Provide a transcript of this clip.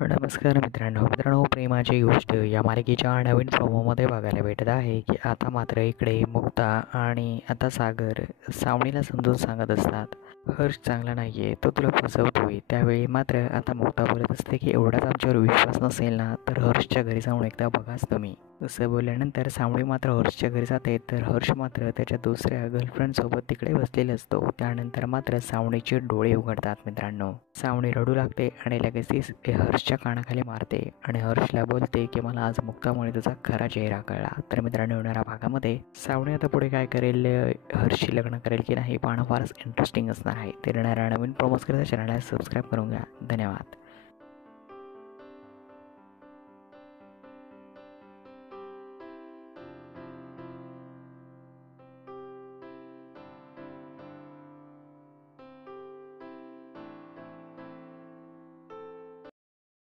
नमस्कार मित्रांनो, प्रेमाची गोष्ट या मालिकेच्या नवीन प्रोमोमध्ये बघायला भेटत आहे की आता मात्र इकडे मुक्ता आणि आता सागर सावणीला समजून सांगत असतात, हर्ष चांगला नाही आहे, तो तुला फसवतोय. त्यावेळी मात्र आता मुक्ता बोलत असते की एवढाच आमच्यावर विश्वास नसेल ना तर हर्षच्या घरी जाऊन एकदा बघाच तुम्ही. असं बोलल्यानंतर सावणी मात्र हर्षच्या घरी जाते, तर हर्ष मात्र त्याच्या दुसऱ्या गर्लफ्रेंडसोबत तिकडे बसलेला असतो. त्यानंतर मात्र सावणीचे डोळे उघडतात मित्रांनो. सावणी रडू लागते आणि लगेच ती हर्षच्या कानाखाली मारते आणि हर्षला बोलते की मला आज मुक्तामुळे तुझा खरा चेहरा कळला. तर मित्रांनो, येणाऱ्या भागामध्ये सावणी आता पुढे काय करेल, हर्षशी लग्न करेल की नाही पाहणं फारच इंटरेस्टिंग असणार आहे. तर येणाऱ्या नवीन प्रोमोज करता चॅनलला सबस्क्राईब करून घ्या. धन्यवाद.